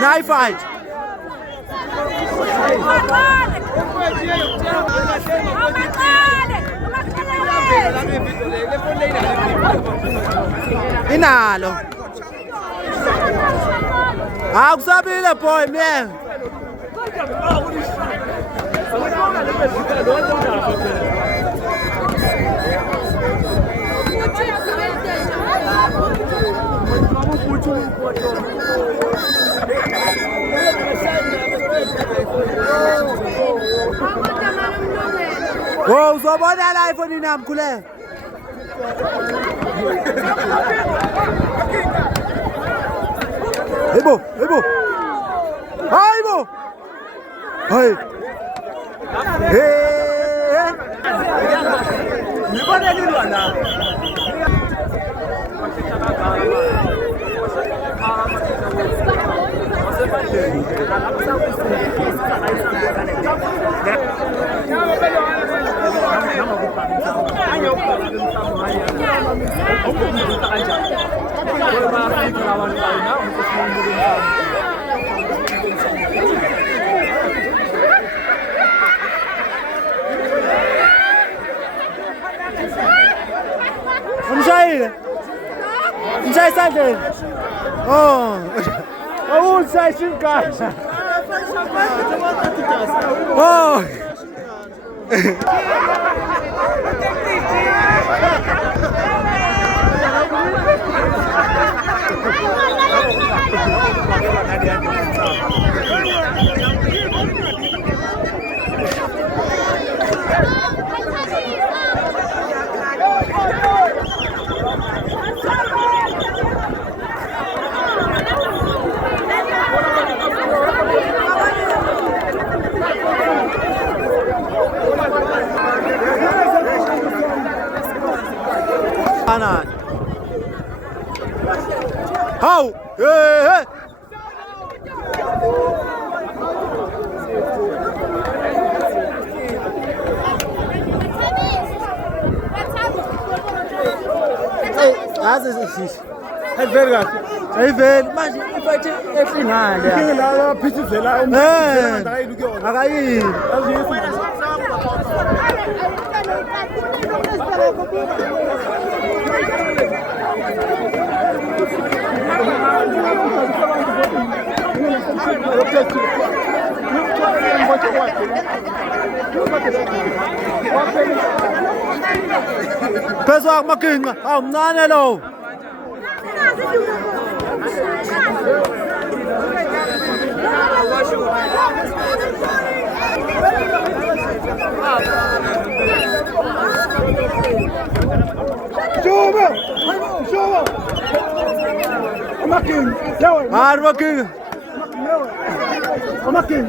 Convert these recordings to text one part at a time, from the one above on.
Night fight. Inalo. Akusabile boy man. Oh, uzobona la iPhone nami kule. Ebo. Hayibo. Hey. Hey. Ngibona lilwa la. Mshayi sandle. Oh. Oh, mshayi shinka. Oh. How? Hey! As is it? Hey, very good. Hey, very much. If I take everything, I pictures. Pessoal, makinga, mnane lo. Show. Making. Hard working. Making.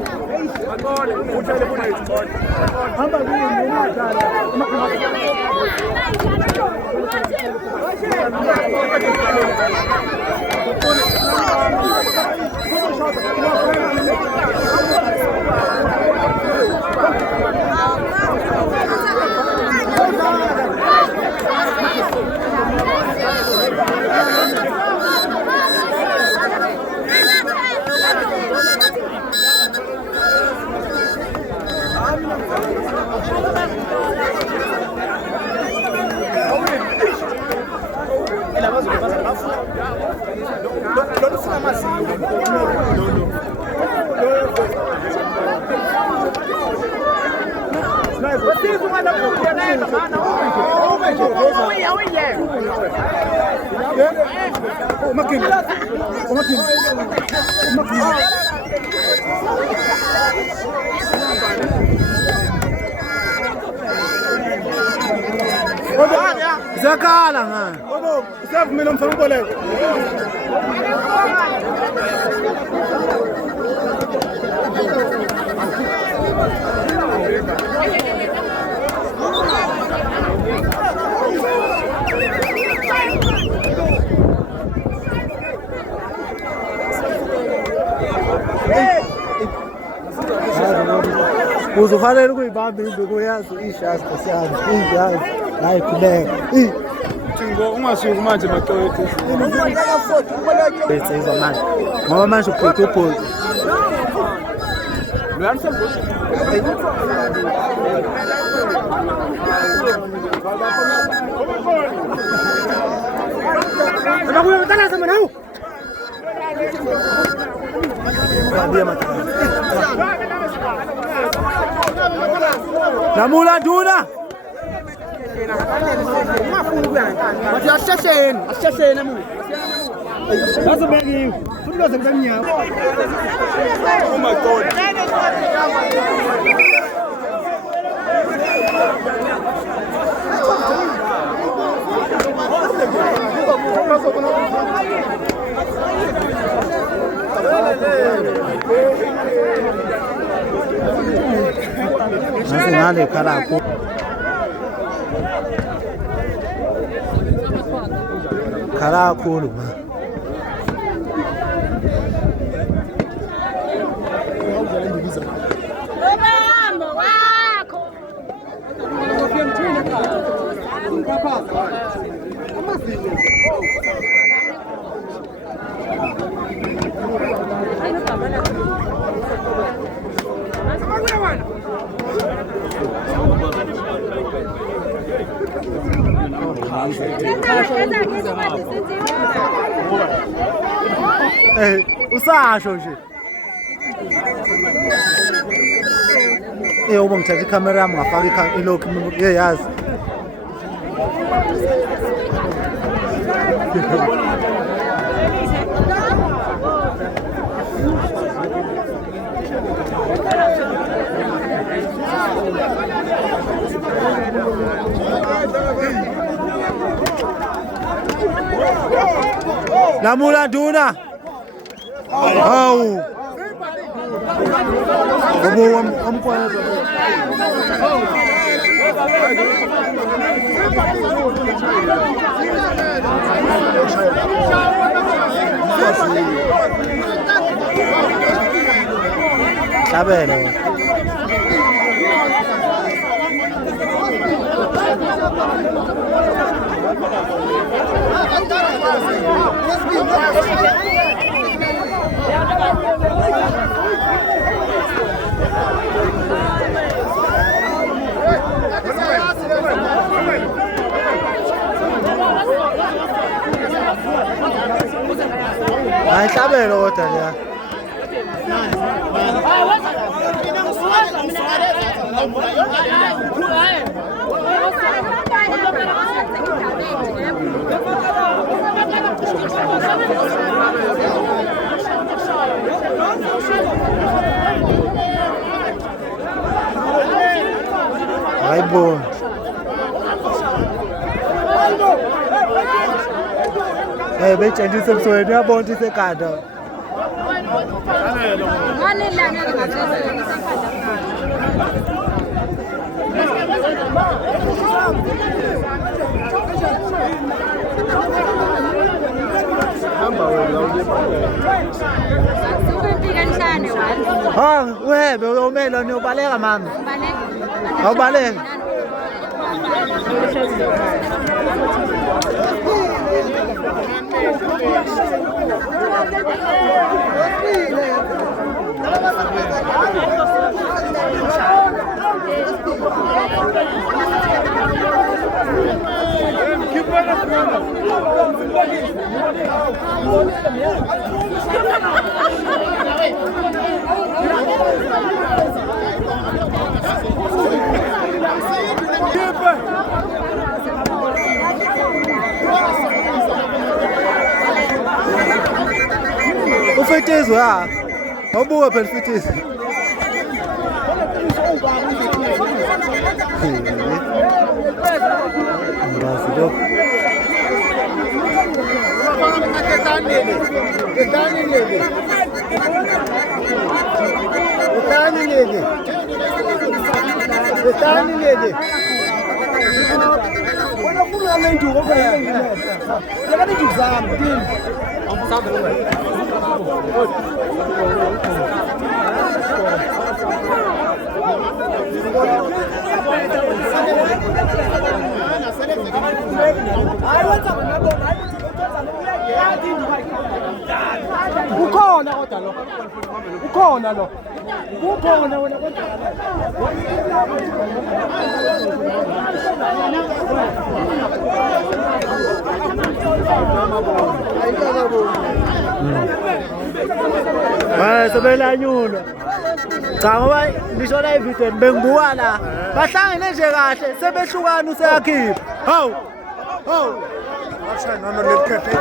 Zakala ha. Obo, save mina mfangole. Uzofanele ukuyibamba into kuyazi ishazi siyani injazi hayi khuleka ungasuki manje maqoqo bese izomanje ngoba manje uphethe uphozi Namula Duna. Ashasheni mu. Bazobeki. Futhi bazobenya. Oh my God. Nasionale Karako. Karako. Usasho nje. Uma ngithatha ikamera yami ngafaka ilokhu yazi. Namula Duna. Oh. Ay, sabe lo otra ya. Ay, bon. Bitch, and do some sort of about this card. O feitiço, ó boa pelo feitiço. ukhona kodwa lo ukhona lo ukhona wena hayi sebelanyulo cha ngoba ngisho la evideni bengibuka la bahlangene nje kahle sebehlukana useyakhipha hawu hawu ashaya nona lekhethe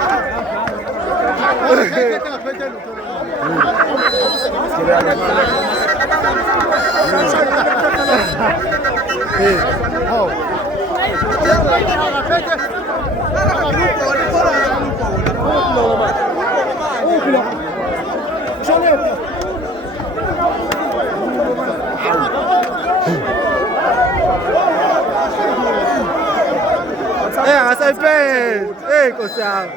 hawu Asayiphethe hey Nkosi yami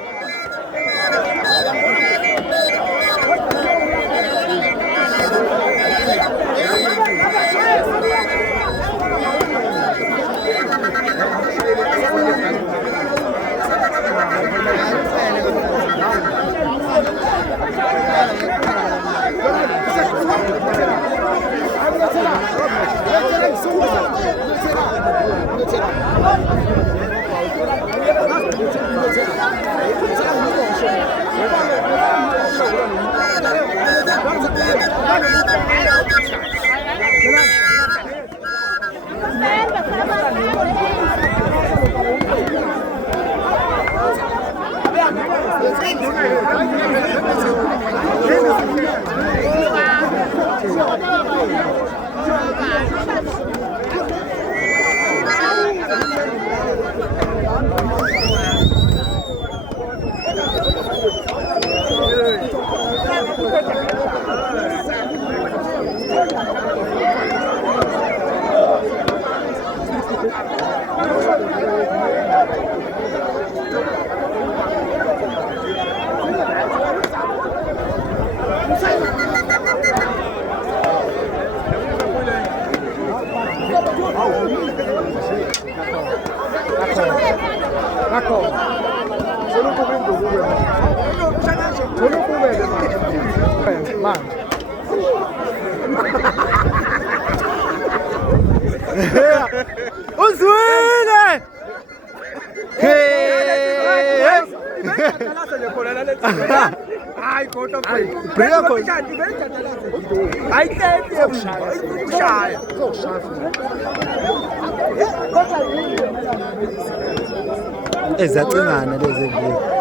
uzwile hayi kodwa bheka khona ayikhethi ukushaya ezacingana lezi ezimbili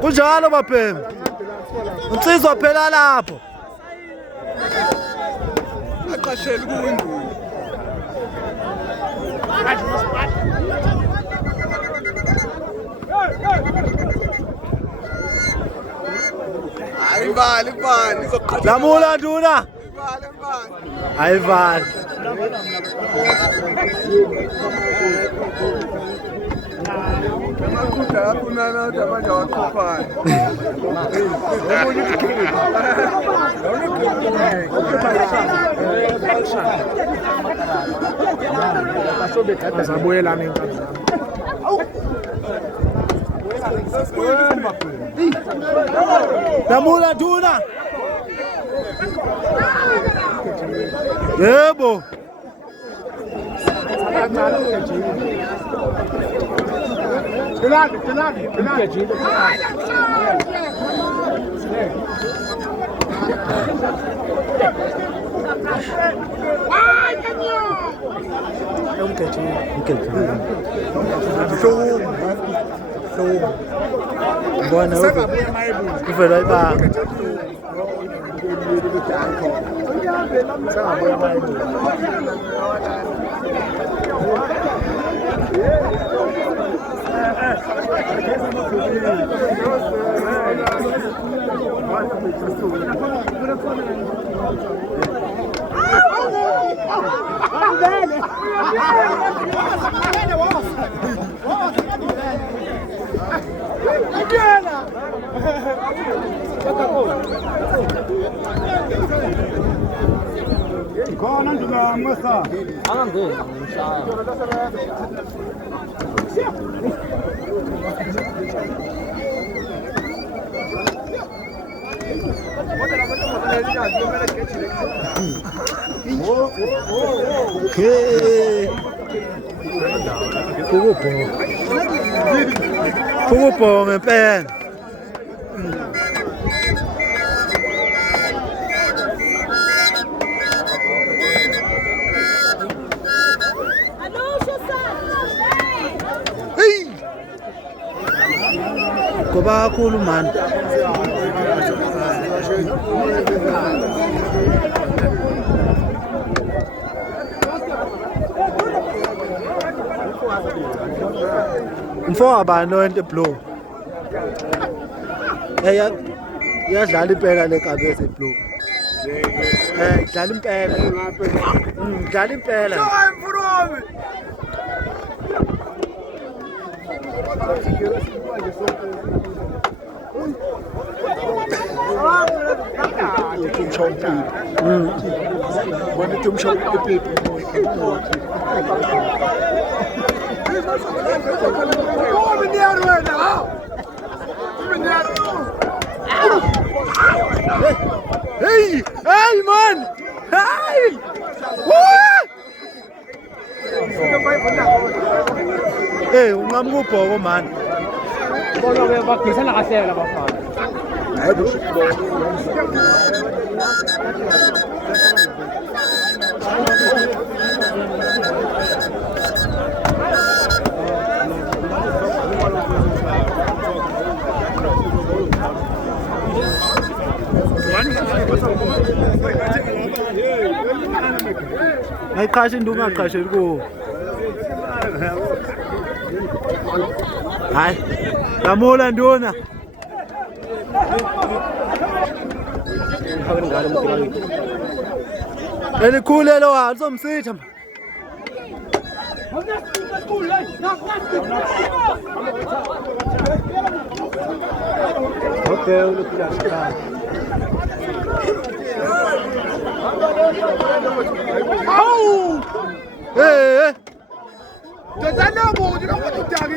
kunjalo baphemu unsizwa phela lapho aqashela kuwindu ayivali lamula nduna ayivali lamula nduna yebo Buona uvela ibanga khona ndingamasa angangeni ngimshaya ukubhonga impela ngoba kakhulu mani mfowabo abani wento blue yadlala impela le kabese blue dlala impela dlala impela Hey, hey man! Hey! Hey, ungamubhoko man. Bona ke bagcina kahle la bafana. Ayiqhashi into ungaqhasheli kuwo. Hayi, lamula nduna. Elikhulu lo wa uzomsitha. Okay, ulokuya. Oh! Hey! Tazana bo, ndinokwazi utaki.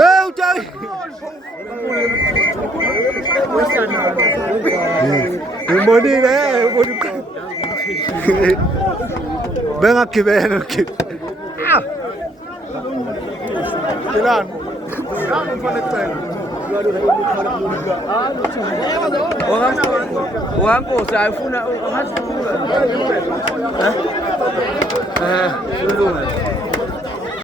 Hey, utaki. Imonile, imonile. Bengagibela ngigibela. Ah! Dilani. Wankosi ayifuna